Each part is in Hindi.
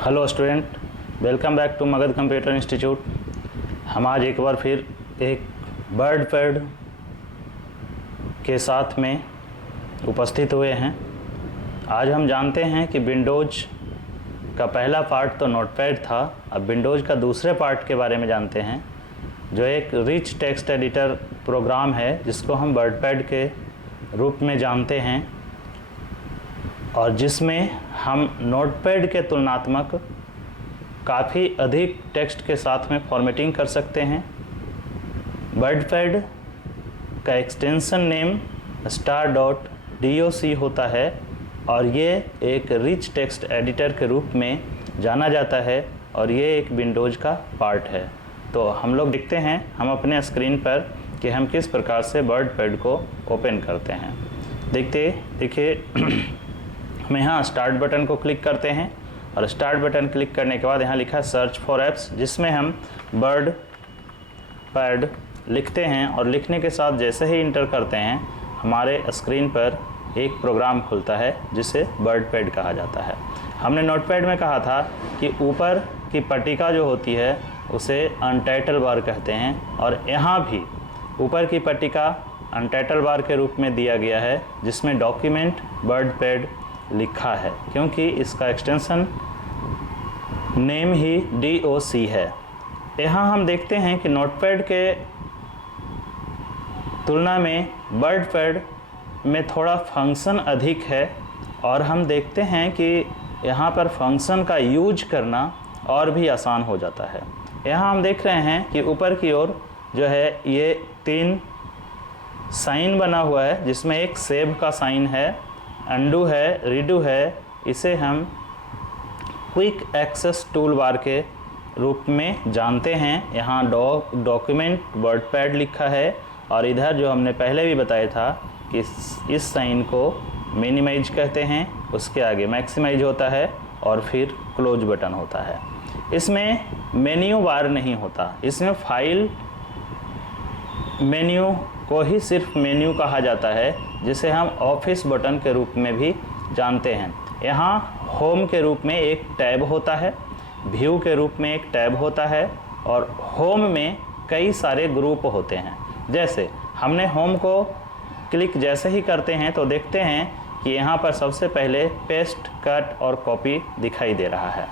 Hello student, welcome back to Magadh computer institute. हम आज एक बार फिर एक वर्ड पैड के साथ में उपस्थित हुए हैं। आज हम जानते हैं कि विंडोज़ का पहला पार्ट तो नोटपैड था, अब विंडोज़ का दूसरे पार्ट के बारे में जानते हैं, जो एक रिच टेक्स्ट एडिटर प्रोग्राम है जिसको हम वर्डपैड के रूप में जानते हैं और जिसमें हम नोटपैड के तुलनात्मक काफ़ी अधिक टेक्स्ट के साथ में फॉर्मेटिंग कर सकते हैं। वर्डपैड का एक्सटेंशन नेम star.doc होता है और ये एक रिच टेक्स्ट एडिटर के रूप में जाना जाता है और ये एक विंडोज़ का पार्ट है। तो हम लोग देखते हैं हम अपने स्क्रीन पर कि हम किस प्रकार से वर्डपैड को ओपन करते हैं। देखिए हम यहाँ स्टार्ट बटन को क्लिक करते हैं और स्टार्ट बटन क्लिक करने के बाद यहाँ लिखा है सर्च फॉर ऐप्स, जिसमें हम वर्डपैड लिखते हैं और लिखने के साथ जैसे ही इंटर करते हैं हमारे स्क्रीन पर एक प्रोग्राम खुलता है जिसे वर्डपैड कहा जाता है। हमने नोटपैड में कहा था कि ऊपर की पट्टिका जो होती है उसे अनटाइटल बार कहते हैं और यहाँ भी ऊपर की पट्टिका अनटाइटल बार के रूप में दिया गया है जिसमें डॉक्यूमेंट वर्डपैड लिखा है, क्योंकि इसका एक्सटेंशन नेम ही DOC है। यहाँ हम देखते हैं कि नोटपैड के तुलना में वर्डपैड में थोड़ा फंक्शन अधिक है और हम देखते हैं कि यहाँ पर फंक्शन का यूज करना और भी आसान हो जाता है। यहाँ हम देख रहे हैं कि ऊपर की ओर जो है ये 3 साइन बना हुआ है, जिसमें एक सेव का साइन है, अंडू है, रीडू है। इसे हम क्विक एक्सेस टूल बार के रूप में जानते हैं। यहाँ डॉक्यूमेंट वर्डपैड लिखा है और इधर जो हमने पहले भी बताया था कि इस साइन को मिनिमाइज कहते हैं, उसके आगे मैक्सिमाइज होता है और फिर क्लोज बटन होता है। इसमें मेन्यू बार नहीं होता, इसमें फाइल मेन्यू को ही सिर्फ मेन्यू कहा जाता है, जिसे हम ऑफिस बटन के रूप में भी जानते हैं। यहाँ होम के रूप में एक टैब होता है, व्यू के रूप में एक टैब होता है और होम में कई सारे ग्रुप होते हैं। जैसे हमने होम को क्लिक जैसे ही करते हैं तो देखते हैं कि यहाँ पर सबसे पहले पेस्ट, कट और कॉपी दिखाई दे रहा है,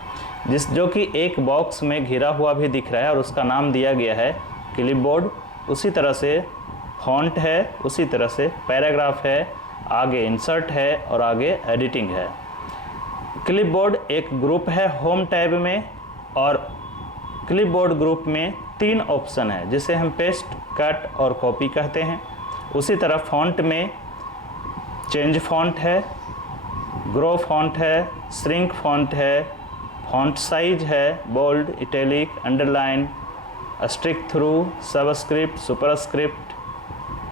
जो कि एक बॉक्स में घिरा हुआ भी दिख रहा है और उसका नाम दिया गया है क्लिपबोर्ड। उसी तरह से फॉन्ट है, उसी तरह से पैराग्राफ है, आगे इंसर्ट है और आगे एडिटिंग है। क्लिपबोर्ड एक ग्रुप है होम टैब में और क्लिपबोर्ड ग्रुप में 3 ऑप्शन है जिसे हम पेस्ट, कट और कॉपी कहते हैं। उसी तरह फॉन्ट में चेंज फॉन्ट है, ग्रो फॉन्ट है, श्रिंक फॉन्ट है, फॉन्ट साइज है, bold, italic, underline, strikethrough, subscript, superscript,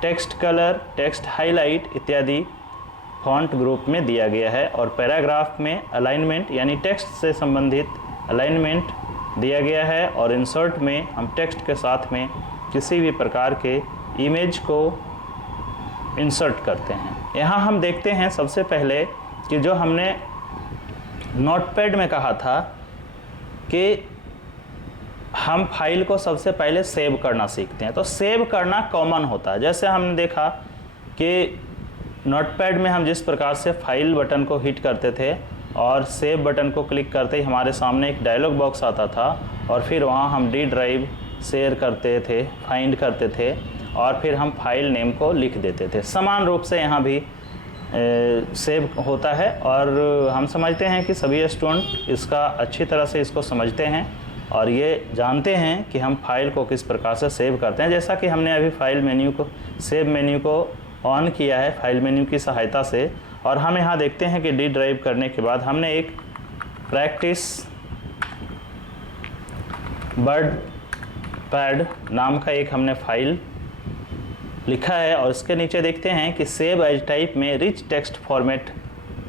text colour, text highlight इत्यादि फॉन्ट ग्रुप में दिया गया है। और पैराग्राफ में अलाइनमेंट यानी टेक्स्ट से संबंधित अलाइनमेंट दिया गया है और इंसर्ट में हम टेक्स्ट के साथ में किसी भी प्रकार के इमेज को इंसर्ट करते हैं। यहाँ हम देखते हैं सबसे पहले कि जो हमने नोटपैड में कहा था कि हम फाइल को सबसे पहले सेव करना सीखते हैं, तो सेव करना कॉमन होता है। जैसे हमने देखा कि नोटपैड में हम जिस प्रकार से फाइल बटन को हिट करते थे और सेव बटन को क्लिक करते ही हमारे सामने एक डायलॉग बॉक्स आता था और फिर वहाँ हम डी ड्राइव शेयर करते थे, फाइंड करते थे और फिर हम फाइल नेम को लिख देते थे। समान रूप से यहाँ भी सेव होता है और हम समझते हैं कि सभी स्टूडेंट इसका अच्छी तरह से इसको समझते हैं और ये जानते हैं कि हम फाइल को किस प्रकार से सेव करते हैं। जैसा कि हमने अभी फाइल मेन्यू को, सेव मेन्यू को ऑन किया है फाइल मेन्यू की सहायता से और हम यहाँ देखते हैं कि डी ड्राइव करने के बाद हमने एक प्रैक्टिस वर्डपैड नाम का एक हमने फाइल लिखा है और इसके नीचे देखते हैं कि सेव एज टाइप में रिच टेक्स्ट फॉर्मेट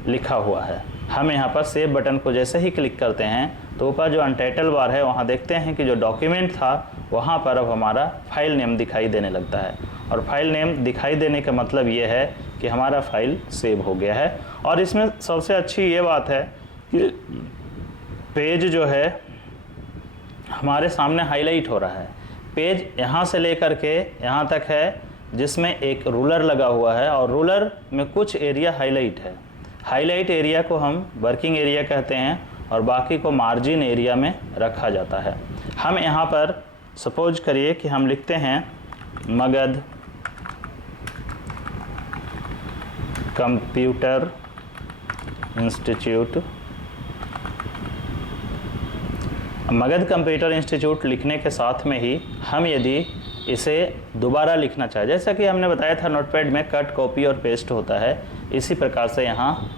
लिखा हुआ है। हम यहाँ पर सेव बटन को जैसे ही क्लिक करते हैं तो ऊपर जो अनटाइटल बार है वहाँ देखते हैं कि जो डॉक्यूमेंट था वहाँ पर अब हमारा फाइल नेम दिखाई देने लगता है और फाइल नेम दिखाई देने का मतलब ये है कि हमारा फाइल सेव हो गया है। और इसमें सबसे अच्छी ये बात है कि पेज जो है हमारे सामने हाईलाइट हो रहा है। पेज यहाँ से लेकर के यहाँ तक है, जिसमें एक रूलर लगा हुआ है और रूलर में कुछ एरिया हाईलाइट है। हाईलाइट एरिया को हम वर्किंग एरिया कहते हैं और बाकी को मार्जिन एरिया में रखा जाता है। हम यहाँ पर सपोज करिए कि हम लिखते हैं Magadh computer institute. Magadh computer institute लिखने के साथ में ही हम यदि इसे दोबारा लिखना चाहें, जैसा कि हमने बताया था नोटपैड में कट, कॉपी और पेस्ट होता है, इसी प्रकार से यहाँ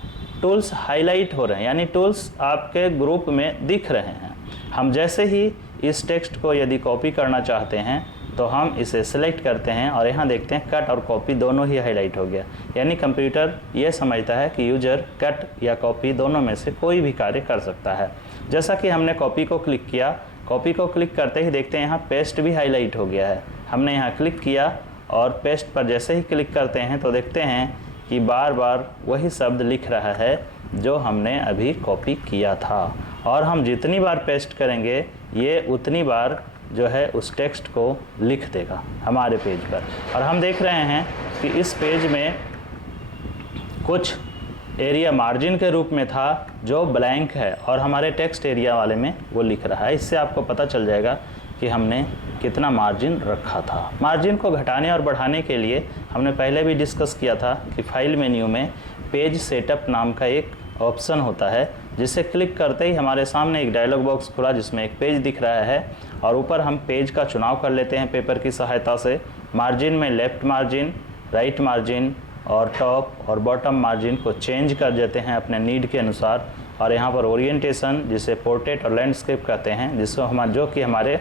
टूल्स हाईलाइट हो रहे हैं, यानी टूल्स आपके ग्रुप में दिख रहे हैं। हम जैसे ही इस टेक्स्ट को यदि कॉपी करना चाहते हैं तो हम इसे सिलेक्ट करते हैं और यहाँ देखते हैं कट और कॉपी दोनों ही हाईलाइट हो गया, यानी कंप्यूटर ये समझता है कि यूजर कट या कॉपी दोनों में से कोई भी कार्य कर सकता है। जैसा कि हमने कॉपी को क्लिक किया, कॉपी को क्लिक करते ही देखते हैं यहाँ पेस्ट भी हाईलाइट हो गया है। हमने यहाँ क्लिक किया और पेस्ट पर जैसे ही क्लिक करते हैं तो देखते हैं कि बार बार वही शब्द लिख रहा है जो हमने अभी कॉपी किया था, और हम जितनी बार पेस्ट करेंगे ये उतनी बार जो है उस टेक्स्ट को लिख देगा हमारे पेज पर। और हम देख रहे हैं कि इस पेज में कुछ एरिया मार्जिन के रूप में था जो ब्लैंक है और हमारे टेक्स्ट एरिया वाले में वो लिख रहा है। इससे आपको पता चल जाएगा कि हमने कितना मार्जिन रखा था। मार्जिन को घटाने और बढ़ाने के लिए हमने पहले भी डिस्कस किया था कि फाइल मेन्यू में पेज सेटअप नाम का एक ऑप्शन होता है, जिसे क्लिक करते ही हमारे सामने एक डायलॉग बॉक्स खुला जिसमें एक पेज दिख रहा है और ऊपर हम पेज का चुनाव कर लेते हैं पेपर की सहायता से। मार्जिन में लेफ़्ट मार्जिन, राइट मार्जिन और टॉप और बॉटम मार्जिन को चेंज कर देते हैं अपने नीड के अनुसार। और यहाँ पर ओरिएंटेशन, जिसे पोर्ट्रेट और लैंडस्केप कहते हैं, जिसको जो कि हमारे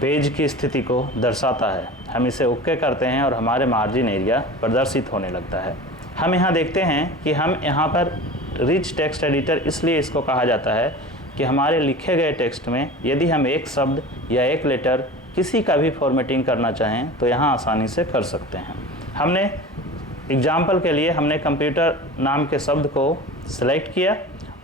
पेज की स्थिति को दर्शाता है, हम इसे ओके करते हैं और हमारे मार्जिन एरिया प्रदर्शित होने लगता है। हम यहाँ देखते हैं कि हम यहाँ पर रिच टेक्स्ट एडिटर इसलिए इसको कहा जाता है कि हमारे लिखे गए टेक्स्ट में यदि हम एक शब्द या एक लेटर किसी का भी फॉर्मेटिंग करना चाहें तो यहाँ आसानी से कर सकते हैं। हमने एग्जाम्पल के लिए हमने कंप्यूटर नाम के शब्द को सिलेक्ट किया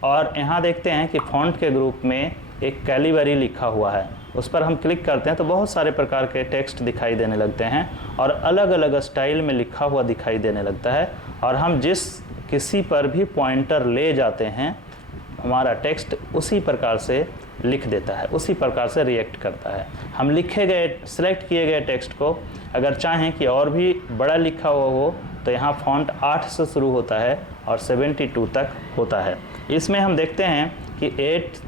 और यहाँ देखते हैं कि फ़ॉन्ट के ग्रुप में एक कैलिबरी लिखा हुआ है, उस पर हम क्लिक करते हैं तो बहुत सारे प्रकार के टेक्स्ट दिखाई देने लगते हैं और अलग अलग स्टाइल में लिखा हुआ दिखाई देने लगता है। और हम जिस किसी पर भी पॉइंटर ले जाते हैं हमारा टेक्स्ट उसी प्रकार से लिख देता है, उसी प्रकार से रिएक्ट करता है। हम लिखे गए सिलेक्ट किए गए टेक्स्ट को अगर चाहें कि और भी बड़ा लिखा हुआ हो तो यहाँ फ़ॉन्ट 8 से शुरू होता है और 72 तक होता है। इसमें हम देखते हैं कि 8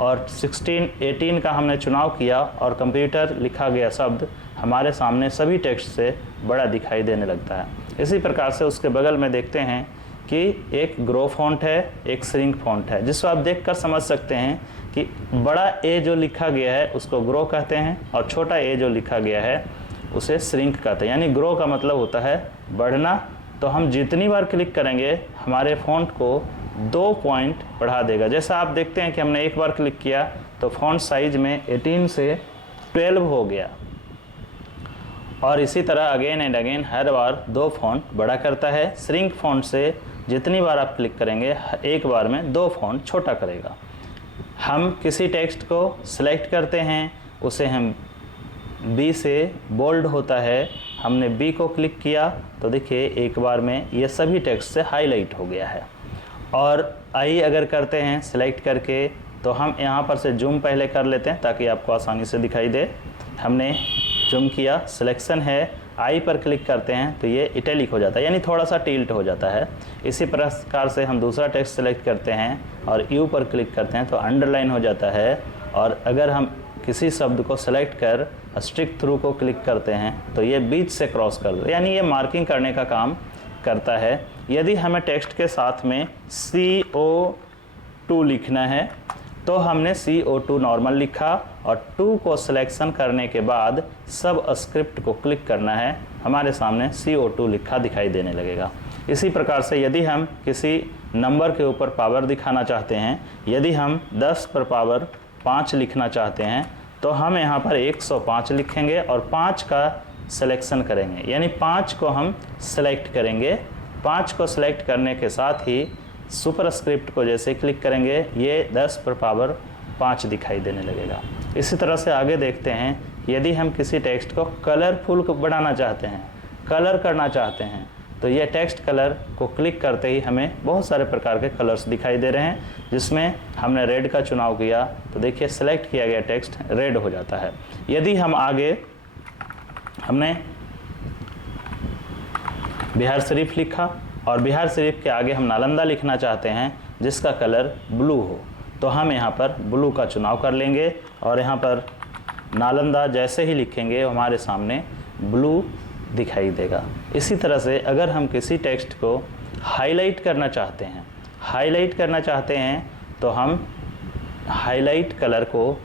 और 16, 18 का हमने चुनाव किया और कंप्यूटर लिखा गया शब्द हमारे सामने सभी टेक्स्ट से बड़ा दिखाई देने लगता है। इसी प्रकार से उसके बगल में देखते हैं कि एक ग्रो फॉन्ट है, एक श्रिंक फॉन्ट है, जिसको आप देखकर समझ सकते हैं कि बड़ा ए जो लिखा गया है उसको ग्रो कहते हैं और छोटा ए जो लिखा गया है उसे श्रिंक कहते हैं। यानी ग्रो का मतलब होता है बढ़ना, तो हम जितनी बार क्लिक करेंगे हमारे फॉन्ट को 2 पॉइंट बढ़ा देगा। जैसा आप देखते हैं कि हमने एक बार क्लिक किया तो फॉन्ट साइज में 18 से 12 हो गया और इसी तरह again and again her bar 2 font बड़ा करता है। श्रिंक फॉन्ट से जितनी बार आप क्लिक करेंगे एक बार में 2 फॉन्ट छोटा करेगा। हम किसी टेक्स्ट को सिलेक्ट करते हैं, उसे हम बी से बोल्ड होता है, हमने बी को क्लिक किया तो देखिए एक बार में ये सभी टेक्स्ट से हाईलाइट हो गया है। और आई अगर करते हैं सिलेक्ट करके तो हम यहाँ पर से जूम पहले कर लेते हैं ताकि आपको आसानी से दिखाई दे। हमने जूम किया, सिलेक्शन है, आई पर क्लिक करते हैं तो ये इटैलिक हो जाता है, यानी थोड़ा सा टिल्ट हो जाता है। इसी प्रकार से हम दूसरा टेक्स्ट सेलेक्ट करते हैं और यू पर क्लिक करते हैं तो अंडरलाइन हो जाता है। और अगर हम किसी शब्द को सेलेक्ट कर स्ट्रिक थ्रू को क्लिक करते हैं तो ये बीच से क्रॉस कर दो, यानी ये मार्किंग करने का काम करता है। यदि हमें टेक्स्ट के साथ में CO2 लिखना है तो हमने CO2 नॉर्मल लिखा और 2 को सिलेक्शन करने के बाद सब स्क्रिप्ट को क्लिक करना है, हमारे सामने CO2 लिखा दिखाई देने लगेगा। इसी प्रकार से यदि हम किसी नंबर के ऊपर पावर दिखाना चाहते हैं, यदि हम 10 पर पावर 5 लिखना चाहते हैं तो हम यहाँ पर 105 लिखेंगे और 5 का सिलेक्शन करेंगे, यानी 5 को हम सिलेक्ट करेंगे। 5 को सिलेक्ट करने के साथ ही सुपरस्क्रिप्ट को जैसे क्लिक करेंगे ये 10 पर पावर 5 दिखाई देने लगेगा। इसी तरह से आगे देखते हैं, यदि हम किसी टेक्स्ट को कलरफुल बनाना चाहते हैं, कलर करना चाहते हैं, तो ये टेक्स्ट कलर को क्लिक करते ही हमें बहुत सारे प्रकार के कलर्स दिखाई दे रहे हैं, जिसमें हमने रेड का चुनाव किया तो देखिए सेलेक्ट किया गया टेक्स्ट रेड हो जाता है। यदि हम आगे हमने बिहार शरीफ लिखा और बिहार शरीफ के आगे हम नालंदा लिखना चाहते हैं जिसका कलर ब्लू हो, तो हम यहाँ पर ब्लू का चुनाव कर लेंगे और यहाँ पर नालंदा जैसे ही लिखेंगे हमारे सामने ब्लू दिखाई देगा। इसी तरह से अगर हम किसी टेक्स्ट को हाईलाइट करना चाहते हैं, तो हम हाईलाइट कलर को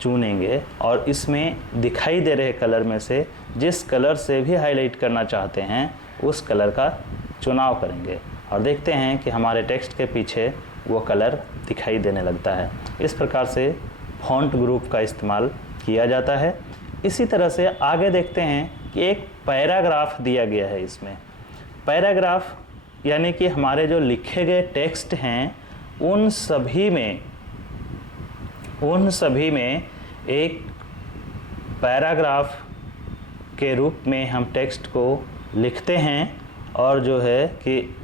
चुनेंगे और इसमें दिखाई दे रहे कलर में से जिस कलर से भी हाईलाइट करना चाहते हैं उस कलर का चुनाव करेंगे और देखते हैं कि हमारे टेक्स्ट के पीछे वो कलर दिखाई देने लगता है। इस प्रकार से फॉन्ट ग्रुप का इस्तेमाल किया जाता है। इसी तरह से आगे देखते हैं कि एक पैराग्राफ दिया गया है। इसमें पैराग्राफ यानी कि हमारे जो लिखे गए टेक्स्ट हैं उन सभी में एक पैराग्राफ के रूप में हम टेक्स्ट को लिखते हैं और जो है कि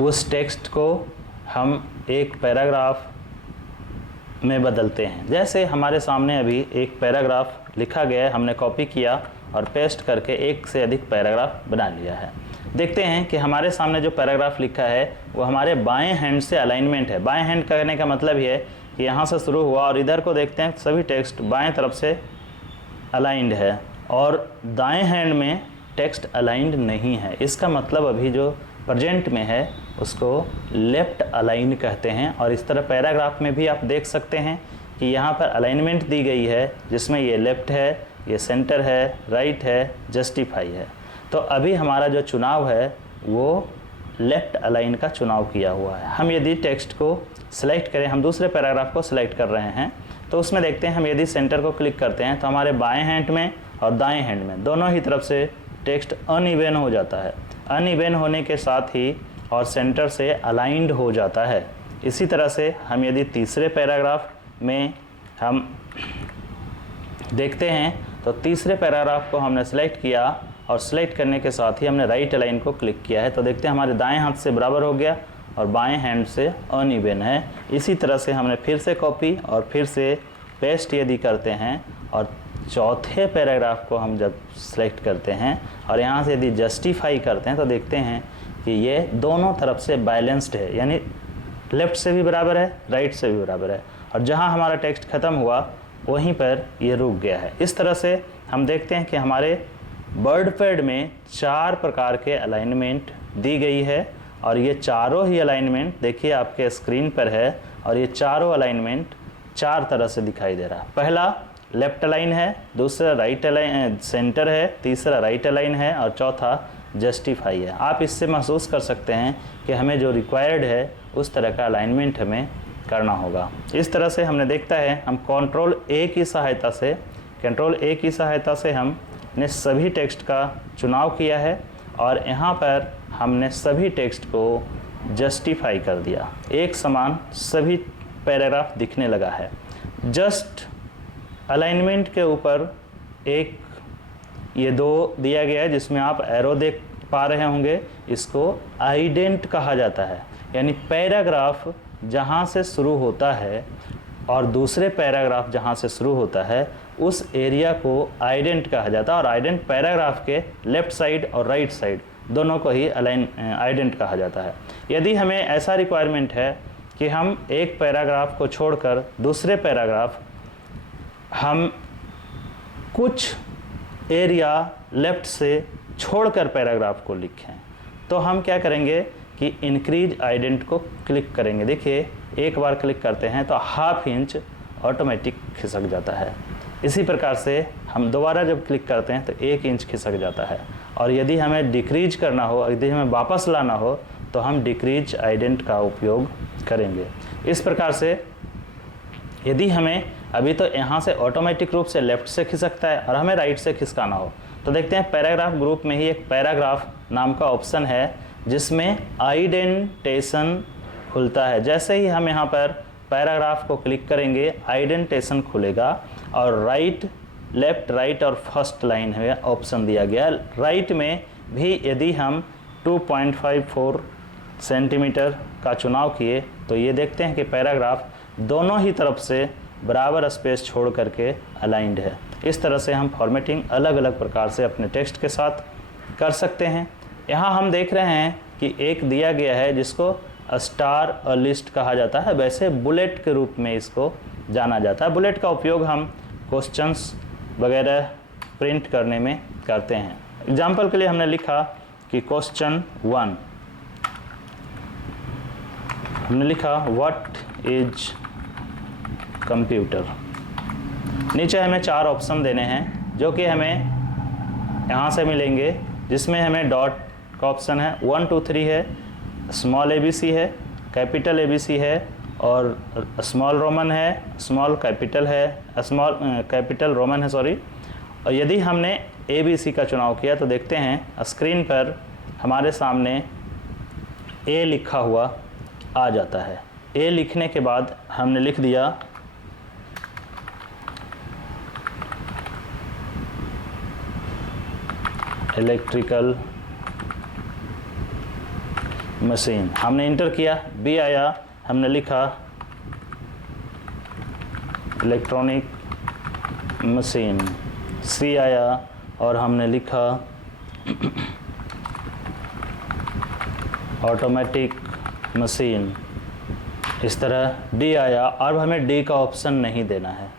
उस टेक्स्ट को हम एक पैराग्राफ में बदलते हैं। जैसे हमारे सामने अभी एक पैराग्राफ लिखा गया है, हमने कॉपी किया और पेस्ट करके एक से अधिक पैराग्राफ बना लिया है। देखते हैं कि हमारे सामने जो पैराग्राफ लिखा है वो हमारे बाएं हैंड से अलाइनमेंट है। बाएं हैंड कहने का मतलब ये है कि यहाँ से शुरू हुआ और इधर को देखते हैं सभी टेक्स्ट बाएं तरफ से अलाइंड है और दाएं हैंड में टेक्स्ट अलाइंड नहीं है। इसका मतलब अभी जो प्रेजेंट में है उसको लेफ्ट अलाइन कहते हैं। और इस तरह पैराग्राफ में भी आप देख सकते हैं कि यहाँ पर अलाइनमेंट दी गई है जिसमें ये लेफ्ट है, ये सेंटर है, राइट है, जस्टिफाई है। तो अभी हमारा जो चुनाव है वो लेफ्ट अलाइन का चुनाव किया हुआ है। हम यदि टेक्स्ट को सिलेक्ट करें, हम दूसरे पैराग्राफ को सिलेक्ट कर रहे हैं, तो उसमें देखते हैं हम यदि सेंटर को क्लिक करते हैं तो हमारे बाएं हैंड में और दाएं हैंड में दोनों ही तरफ से टेक्स्ट अनइवन हो जाता है। अनइवन होने के साथ ही और सेंटर से अलाइंड हो जाता है। इसी तरह से हम यदि तीसरे पैराग्राफ में हम देखते हैं तो तीसरे पैराग्राफ को हमने सेलेक्ट किया और सेलेक्ट करने के साथ ही हमने राइट अलाइन को क्लिक किया है, तो देखते हैं हमारे दाएं हाथ से बराबर हो गया और बाएं हैंड से अनइवन है। इसी तरह से हमने फिर से कॉपी और फिर से पेस्ट यदि करते हैं और चौथे पैराग्राफ को हम जब सेलेक्ट करते हैं और यहाँ से यदि जस्टिफाई करते हैं तो देखते हैं कि ये दोनों तरफ से बैलेंस्ड है, यानी लेफ़्ट से भी बराबर है, राइट से भी बराबर है और जहाँ हमारा टेक्स्ट ख़त्म हुआ वहीं पर ये रुक गया है। इस तरह से हम देखते हैं कि हमारे वर्ड पैड में 4 प्रकार के अलाइनमेंट दी गई है और ये चारों ही अलाइनमेंट देखिए आपके स्क्रीन पर है और ये चारों अलाइनमेंट 4 तरह से दिखाई दे रहा है। पहला लेफ्ट अलाइन है, दूसरा राइट अलाइन सेंटर है, तीसरा राइट अलाइन है और चौथा जस्टिफाई है। आप इससे महसूस कर सकते हैं कि हमें जो रिक्वायर्ड है उस तरह का अलाइनमेंट हमें करना होगा। इस तरह से हमने देखता है हम कंट्रोल ए की सहायता से हमने सभी टेक्स्ट का चुनाव किया है और यहाँ पर हमने सभी टेक्स्ट को जस्टिफाई कर दिया। एक समान सभी पैराग्राफ दिखने लगा है। जस्ट अलाइनमेंट के ऊपर एक ये 2 दिया गया है जिसमें आप एरो देख पा रहे होंगे, इसको आइडेंट कहा जाता है। यानी पैराग्राफ जहाँ से शुरू होता है और दूसरे पैराग्राफ जहाँ से शुरू होता है उस एरिया को आइडेंट कहा जाता है और आइडेंट पैराग्राफ के लेफ़्ट साइड और राइट साइड दोनों को ही आइडेंट कहा जाता है। यदि हमें ऐसा रिक्वायरमेंट है कि हम एक पैराग्राफ को छोड़कर दूसरे पैराग्राफ हम कुछ एरिया लेफ़्ट से छोड़कर पैराग्राफ को लिखें, तो हम क्या करेंगे कि इंक्रीज आइडेंट को क्लिक करेंगे। देखिए एक बार क्लिक करते हैं तो ½ इंच ऑटोमेटिक खिसक जाता है। इसी प्रकार से हम दोबारा जब क्लिक करते हैं तो 1 इंच खिसक जाता है और यदि हमें डिक्रीज करना हो, यदि हमें वापस लाना हो तो हम डिक्रीज आइडेंट का उपयोग करेंगे। इस प्रकार से यदि हमें अभी तो यहाँ से ऑटोमेटिक रूप से लेफ़्ट से खिसकता है और हमें राइट से खिसकाना हो तो देखते हैं पैराग्राफ ग्रुप में ही एक पैराग्राफ नाम का ऑप्शन है जिसमें आइडेंटेशन खुलता है। जैसे ही हम यहाँ पर पैराग्राफ को क्लिक करेंगे आइडेंटेशन खुलेगा और लेफ्ट राइट और फर्स्ट लाइन है ऑप्शन दिया गया। राइट में भी यदि हम 2.54 सेंटीमीटर का चुनाव किए तो ये देखते हैं कि पैराग्राफ दोनों ही तरफ से बराबर स्पेस छोड़ करके अलाइंड है। इस तरह से हम फॉर्मेटिंग अलग अलग प्रकार से अपने टेक्स्ट के साथ कर सकते हैं। यहाँ हम देख रहे हैं कि एक दिया गया है जिसको स्टार और लिस्ट कहा जाता है, वैसे बुलेट के रूप में इसको जाना जाता है। बुलेट का उपयोग हम क्वेश्चंस वगैरह प्रिंट करने में करते हैं। एग्जाम्पल के लिए हमने लिखा कि क्वेश्चन 1, हमने लिखा व्हाट इज कंप्यूटर। नीचे हमें 4 ऑप्शन देने हैं जो कि हमें यहाँ से मिलेंगे, जिसमें हमें डॉट का ऑप्शन है, 1 2 3 है, स्मॉल ABC है, कैपिटल ABC है और स्मॉल रोमन है, स्मॉल कैपिटल है, स्मॉल कैपिटल रोमन है सॉरी। और यदि हमने ABC का चुनाव किया तो देखते हैं स्क्रीन पर हमारे सामने A लिखा हुआ आ जाता है। A लिखने के बाद हमने लिख दिया इलेक्ट्रिकल मशीन, हमने इंटर किया। B आया, हमने लिखा इलेक्ट्रॉनिक मशीन। C आया और हमने लिखा ऑटोमेटिक मशीन। इस तरह D आया और हमें D का ऑप्शन नहीं देना है,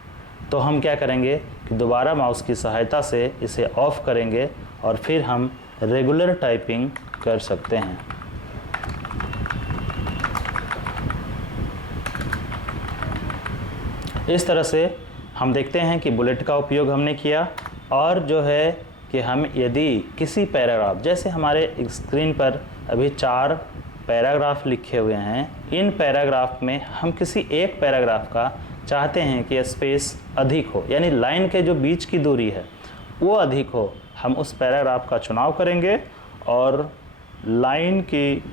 तो हम क्या करेंगे कि दोबारा माउस की सहायता से इसे ऑफ करेंगे और फिर हम रेगुलर टाइपिंग कर सकते हैं। इस तरह से हम देखते हैं कि बुलेट का उपयोग हमने किया। और जो है कि हम यदि किसी पैराग्राफ, जैसे हमारे स्क्रीन पर अभी 4 पैराग्राफ लिखे हुए हैं, इन पैराग्राफ में हम किसी एक पैराग्राफ का चाहते हैं कि स्पेस अधिक हो, यानी लाइन के जो बीच की दूरी है वो अधिक हो, हम उस पैराग्राफ का चुनाव करेंगे और लाइन की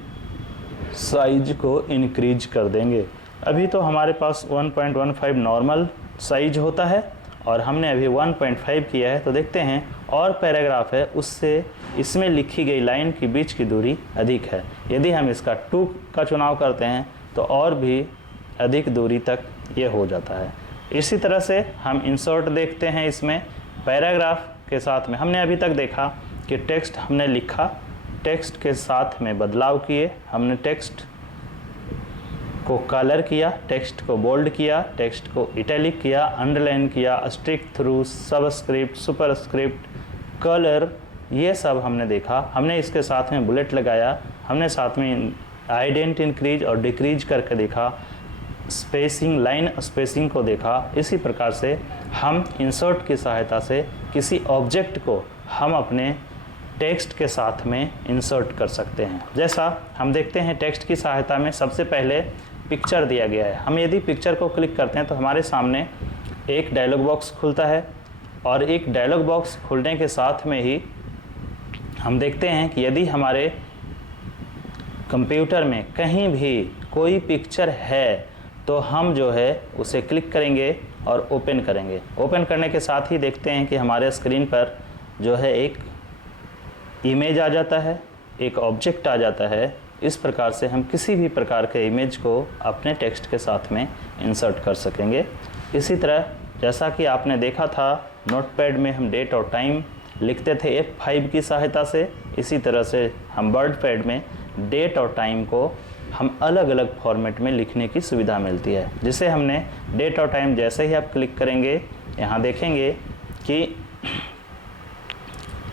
साइज को इंक्रीज कर देंगे। अभी तो हमारे पास 1.15 नॉर्मल साइज होता है और हमने अभी 1.5 किया है, तो देखते हैं और पैराग्राफ है उससे इसमें लिखी गई लाइन की बीच की दूरी अधिक है। यदि हम इसका 2 का चुनाव करते हैं तो और भी अधिक दूरी तक ये हो जाता है। इसी तरह से हम इंसर्ट देखते हैं इसमें पैराग्राफ के साथ में। हमने अभी तक देखा कि टेक्स्ट हमने लिखा, टेक्स्ट के साथ में बदलाव किए, हमने टेक्स्ट को कलर किया, टेक्स्ट को बोल्ड किया, टेक्स्ट को इटैलिक किया, अंडरलाइन किया, strikethrough, subscript, superscript, colour, ये सब हमने देखा। हमने इसके साथ में बुलेट लगाया, हमने साथ में आइडेंट इंक्रीज और डिक्रीज करके देखा, स्पेसिंग, लाइन स्पेसिंग को देखा। इसी प्रकार से हम इंसर्ट की सहायता से किसी ऑब्जेक्ट को हम अपने टेक्स्ट के साथ में इंसर्ट कर सकते हैं। जैसा हम देखते हैं टेक्स्ट की सहायता में सबसे पहले पिक्चर दिया गया है। हम यदि पिक्चर को क्लिक करते हैं तो हमारे सामने एक डायलॉग बॉक्स खुलता है और एक डायलॉग बॉक्स खुलने के साथ में ही हम देखते हैं कि यदि हमारे कंप्यूटर में कहीं भी कोई पिक्चर है तो हम जो है उसे क्लिक करेंगे और ओपन करेंगे। ओपन करने के साथ ही देखते हैं कि हमारे स्क्रीन पर जो है एक इमेज आ जाता है, एक ऑब्जेक्ट आ जाता है। इस प्रकार से हम किसी भी प्रकार के इमेज को अपने टेक्स्ट के साथ में इंसर्ट कर सकेंगे। इसी तरह जैसा कि आपने देखा था नोटपैड में हम डेट और टाइम लिखते थे F5 की सहायता से, इसी तरह से हम वर्ड पैड में डेट और टाइम को हम अलग अलग फॉर्मेट में लिखने की सुविधा मिलती है। जिसे हमने डेट और टाइम जैसे ही आप क्लिक करेंगे यहाँ देखेंगे कि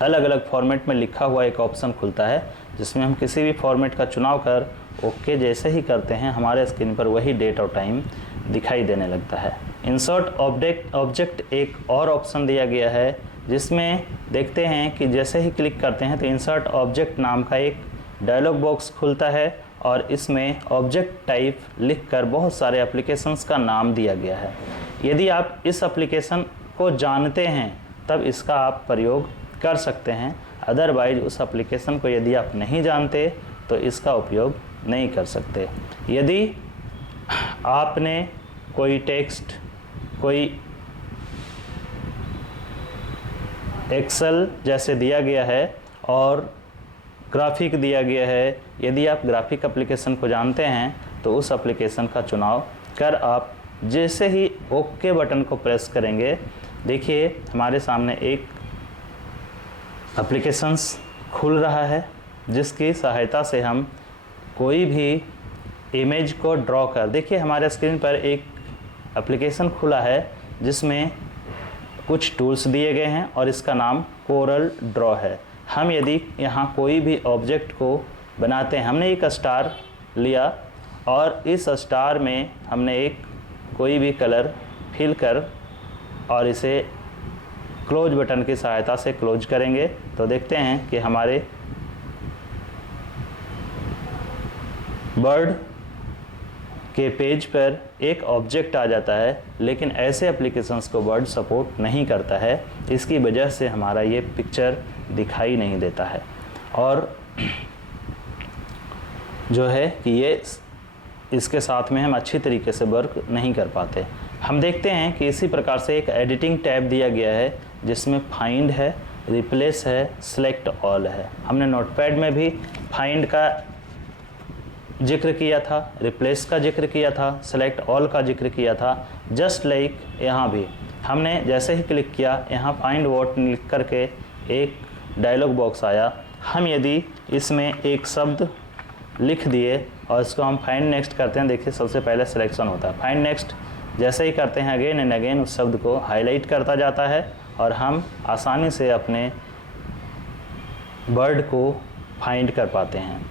अलग अलग फॉर्मेट में लिखा हुआ एक ऑप्शन खुलता है, जिसमें हम किसी भी फॉर्मेट का चुनाव कर ओके जैसे ही करते हैं हमारे स्क्रीन पर वही डेट और टाइम दिखाई देने लगता है। इंसर्ट ऑब्जेक्ट एक और ऑप्शन दिया गया है, जिसमें देखते हैं कि जैसे ही क्लिक करते हैं तो इंसर्ट ऑब्जेक्ट नाम का एक डायलॉग बॉक्स खुलता है और इसमें ऑब्जेक्ट टाइप लिखकर बहुत सारे एप्लीकेशंस का नाम दिया गया है। यदि आप इस एप्लीकेशन को जानते हैं तब इसका आप प्रयोग कर सकते हैं। अदरवाइज उस एप्लीकेशन को यदि आप नहीं जानते तो इसका उपयोग नहीं कर सकते। यदि आपने कोई टेक्स्ट, कोई एक्सेल जैसे दिया गया है और ग्राफिक दिया गया है, यदि आप ग्राफिक एप्लीकेशन को जानते हैं तो उस एप्लीकेशन का चुनाव कर आप जैसे ही ओके बटन को प्रेस करेंगे, देखिए हमारे सामने एक एप्लीकेशंस खुल रहा है जिसकी सहायता से हम कोई भी इमेज को ड्रॉ कर, देखिए हमारे स्क्रीन पर एक एप्लीकेशन खुला है जिसमें कुछ टूल्स दिए गए हैं और इसका नाम कोरल ड्रॉ है। हम यदि यहाँ कोई भी ऑब्जेक्ट को बनाते हैं, हमने एक स्टार लिया और इस स्टार में हमने एक कोई भी कलर फिल कर और इसे क्लोज बटन की सहायता से क्लोज करेंगे तो देखते हैं कि हमारे बर्ड के पेज पर एक ऑब्जेक्ट आ जाता है, लेकिन ऐसे एप्लीकेशंस को वर्ड सपोर्ट नहीं करता है। इसकी वजह से हमारा ये पिक्चर दिखाई नहीं देता है और जो है कि ये इसके साथ में हम अच्छी तरीके से वर्क नहीं कर पाते। हम देखते हैं कि इसी प्रकार से एक एडिटिंग टैब दिया गया है जिसमें फाइंड है, रिप्लेस है, सेलेक्ट ऑल है। हमने नोटपैड में भी फाइंड का जिक्र किया था, रिप्लेस का जिक्र किया था, सेलेक्ट ऑल का जिक्र किया था। जस्ट लाइक यहाँ भी हमने जैसे ही क्लिक किया, यहाँ फाइंड व्हाट लिख करके एक डायलॉग बॉक्स आया। हम यदि इसमें एक शब्द लिख दिए और इसको हम फाइंड नेक्स्ट करते हैं, देखिए सबसे पहले सिलेक्शन होता है। फाइंड नेक्स्ट जैसे ही करते हैं अगेन एंड अगेन उस शब्द को हाईलाइट करता जाता है और हम आसानी से अपने वर्ड को फाइंड कर पाते हैं।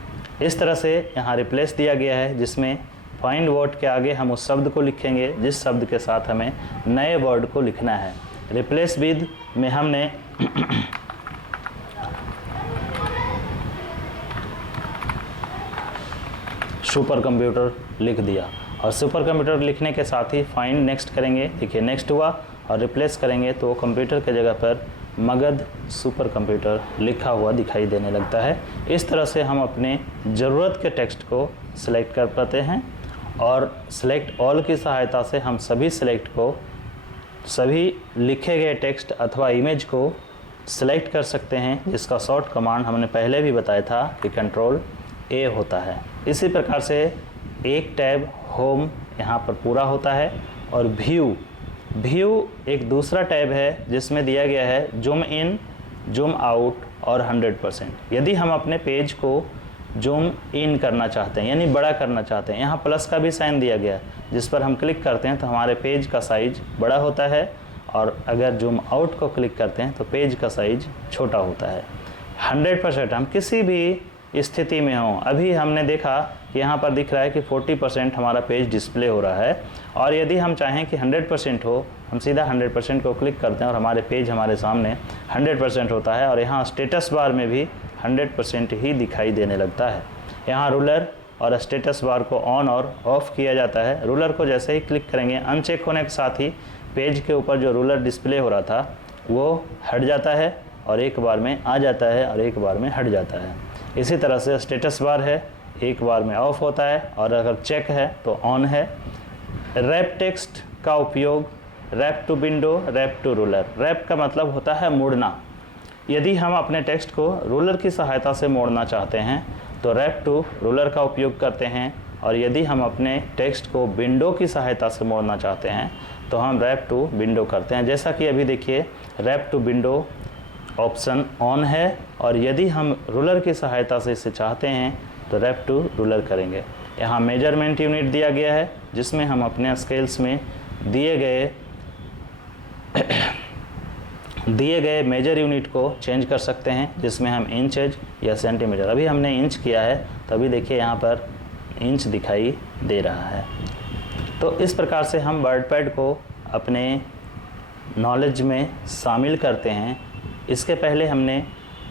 इस तरह से यहाँ रिप्लेस दिया गया है जिसमें फाइंड वर्ड के आगे हम उस शब्द को लिखेंगे जिस शब्द के साथ हमें नए वर्ड को लिखना है। रिप्लेस विद में हमने सुपर कंप्यूटर लिख दिया और सुपर कंप्यूटर लिखने के साथ ही फाइंड नेक्स्ट करेंगे, देखिए नेक्स्ट हुआ और रिप्लेस करेंगे तो कंप्यूटर के जगह पर मगध सुपर कंप्यूटर लिखा हुआ दिखाई देने लगता है। इस तरह से हम अपने ज़रूरत के टेक्स्ट को सिलेक्ट कर पाते हैं और सिलेक्ट ऑल की सहायता से हम सभी सिलेक्ट को, सभी लिखे गए टेक्स्ट अथवा इमेज को सिलेक्ट कर सकते हैं, जिसका शॉर्ट कमांड हमने पहले भी बताया था कि कंट्रोल ए होता है। इसी प्रकार से एक टैब होम यहाँ पर पूरा होता है और व्यू एक दूसरा टैब है जिसमें दिया गया है जूम इन, जूम आउट और 100%। यदि हम अपने पेज को जूम इन करना चाहते हैं यानी बड़ा करना चाहते हैं, यहाँ प्लस का भी साइन दिया गया है जिस पर हम क्लिक करते हैं तो हमारे पेज का साइज बड़ा होता है और अगर जूम आउट को क्लिक करते हैं तो पेज का साइज छोटा होता है। 100% हम किसी भी स्थिति में हों, अभी हमने देखा कि यहाँ पर दिख रहा है कि 40% हमारा पेज डिस्प्ले हो रहा है और यदि हम चाहें कि 100% हो, हम सीधा 100% को क्लिक करते हैं और हमारे पेज हमारे सामने 100% होता है और यहाँ स्टेटस बार में भी 100% ही दिखाई देने लगता है। यहाँ रूलर और स्टेटस बार को ऑन और ऑफ किया जाता है। रूलर को जैसे ही क्लिक करेंगे अनचेक होने के साथ ही पेज के ऊपर जो रूलर डिस्प्ले हो रहा था वो हट जाता है और एक बार में आ जाता है और एक बार में हट जाता है। इसी तरह से स्टेटस बार है, एक बार में ऑफ होता है और अगर चेक है तो ऑन है। रैप टेक्स्ट का उपयोग wrap to window, wrap to ruler. Wrap का मतलब होता है मोड़ना। यदि हम अपने टेक्स्ट को रूलर की सहायता से मोड़ना चाहते हैं तो रैप टू रूलर का उपयोग करते हैं और यदि हम अपने टेक्स्ट को विंडो की सहायता से मोड़ना चाहते हैं तो हम रैप टू विंडो करते हैं। जैसा कि अभी देखिए wrap to window option on है और यदि हम रूलर की सहायता से इसे चाहते हैं तो रैप टू रूलर करेंगे। यहाँ मेजरमेंट यूनिट दिया गया है जिसमें हम अपने स्केल्स में दिए गए मेजर यूनिट को चेंज कर सकते हैं, जिसमें हम इंचेज या सेंटीमीटर, अभी हमने इंच किया है तो अभी देखिए यहाँ पर इंच दिखाई दे रहा है। तो इस प्रकार से हम वर्डपैड को अपने नॉलेज में शामिल करते हैं। इसके पहले हमने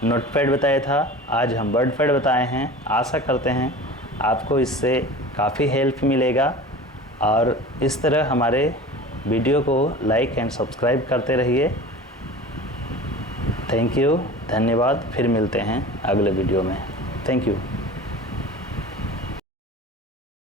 नोटपैड बताया था, आज हम वर्डपैड बताए हैं। आशा करते हैं आपको इससे काफ़ी हेल्प मिलेगा और इस तरह हमारे वीडियो को लाइक एंड सब्सक्राइब करते रहिए। थैंक यू, धन्यवाद। फिर मिलते हैं अगले वीडियो में। Thank you.